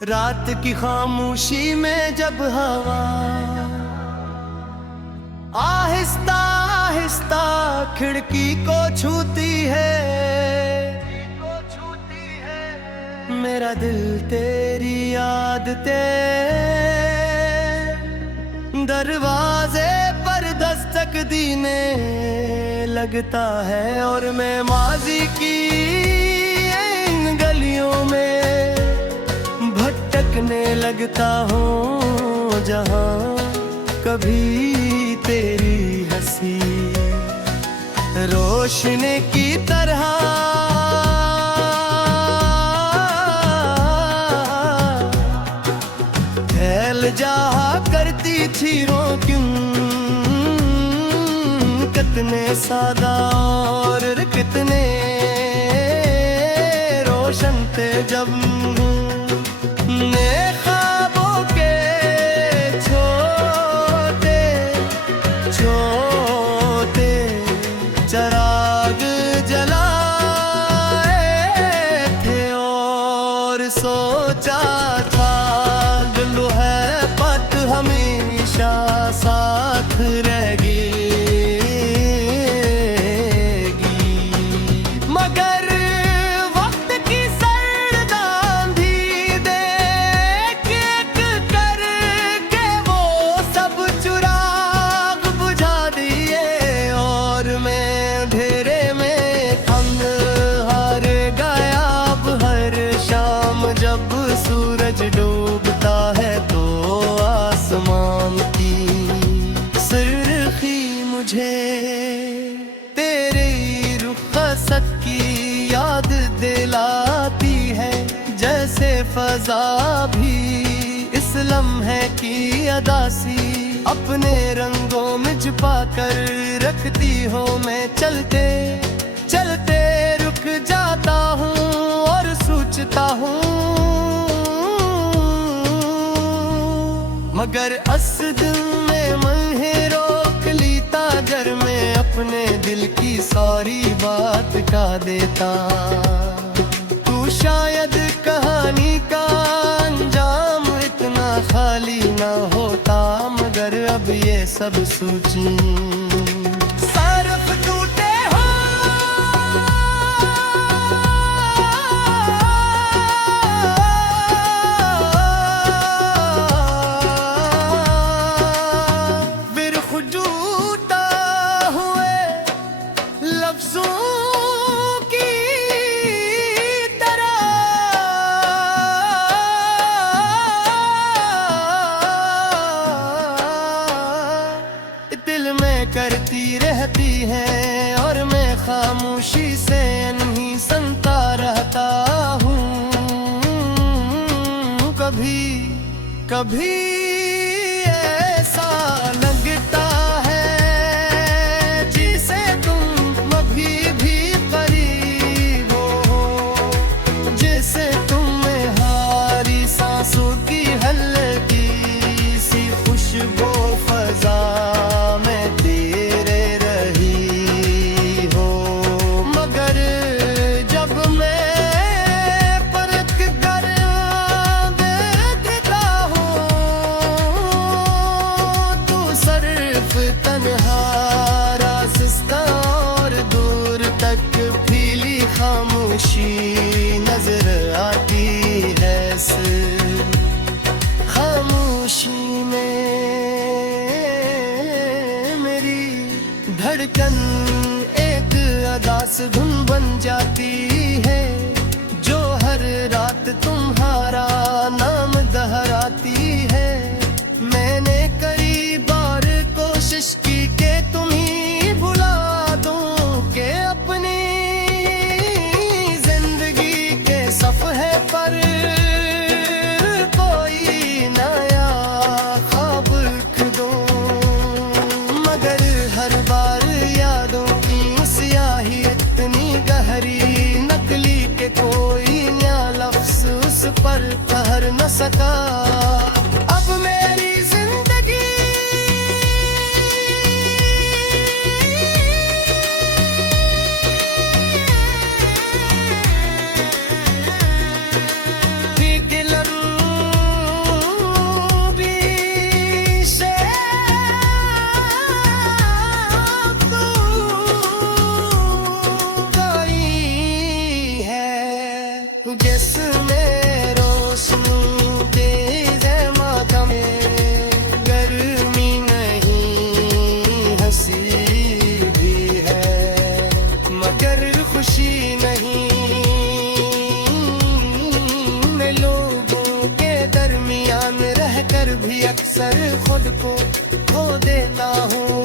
रात की खामोशी में जब हवा आहिस्ता आहिस्ता खिड़की को छूती है, मेरा दिल तेरी याद दरवाजे पर दस्तक देने लगता है। और मैं माजी की इन गलियों में भटकने लगता हूँ, जहाँ कभी तेरी हंसी रोशनी की तरह फैल जाया करती थी। क्यों कितने सादा और कितने रोशन थे जब ने ख्वाबों के छोटे छोटे चिराग जलाए थे और सोचा था दिल है पत हमेशा साथ रहेगी। मगर वक्त की सर्द आंधी देख एक करके वो सब चिराग बुझा दिए, और मैं अंधेरे में थम हार गया। अब हर शाम जब सूरज डूबता है तो आसमान की सुर्खी मुझे तेरी रुखसत की याद दिलाती है। जैसे फजा भी इस लम्हे की अदासी अपने रंगों में छुपा कर रखती हो। मैं चलते चलते रुक जाता हूँ और सोचता हूँ, मगर असद में मैं रोक लीता गर मैं अपने दिल की सारी बात का देता। तू शायद कहानी का अंजाम इतना खाली ना होता, मगर अब ये सब सोची सरफ टूटे हो जुटा हुए लफ्जों की तरह दिल में करती रहती है, और मैं खामोशी से नहीं सुनता रहता हूँ। कभी कभी ऐसा लगता है जिसे तुम अभी भी करीब हो, जिसे तुम्हें हारी सांसों की हल्की सी खुशबू फजा में तेरे रही हो। मगर जब मैं परख कर देखता हूँ तन्हा रास्ता और दूर तक फीली खामोशी नजर आती है। खामोशी में मेरी धड़कन एक अदास धुन बन जाती है, जो हर रात तुम्हारा नाम दोहराती है। मैंने कई बार कोशिश की के तुम्ही भुला दूं, के अपनी जिंदगी के सफ़े पर कोई नया ख्वाब लिख दूं, मगर हर बार यादों की स्याही इतनी गहरी नकली के कोई नया लफ्ज़ उस पर ठहर न सका। अब मेरी खो देता हूँ,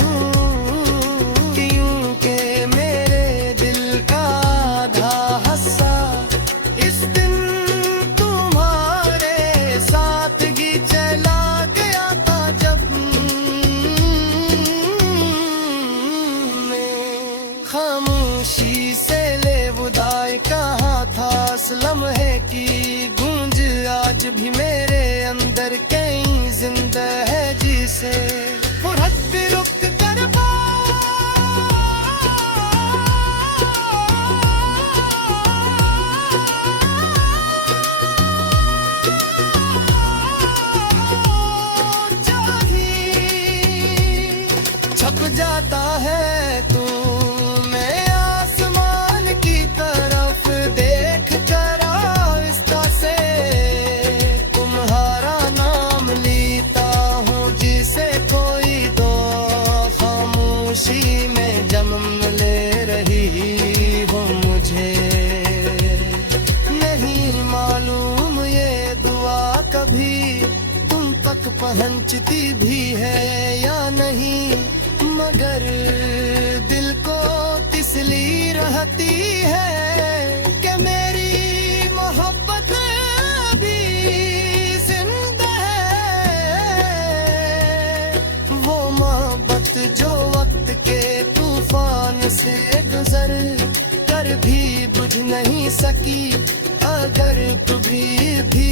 क्योंकि मेरे दिल का आधा हिस्सा इस दिन तुम्हारे साथ ही चला गया था। जब खामोशी से ले विदाई कहा था, इस लम्हे की गूंज आज भी मेरे अंदर कहीं जिंदा है, जिसे फुरहत भी रुक कर छप जाता है तू मैं आसमान की तरफ देख कर आहिस्ता से तुम्हारा नाम लेता हूँ, जिसे कोई दो खामोशी में जन्म ले रही हो। मुझे नहीं मालूम ये दुआ कभी तुम तक पहुंचती भी है या नहीं, मगर दिल को तिसली रहती है कि मेरी मोहब्बत भी जिंदा है। वो मोहब्बत जो वक्त के तूफान से गुजर कर भी बुझ नहीं सकी, अगर कभी भी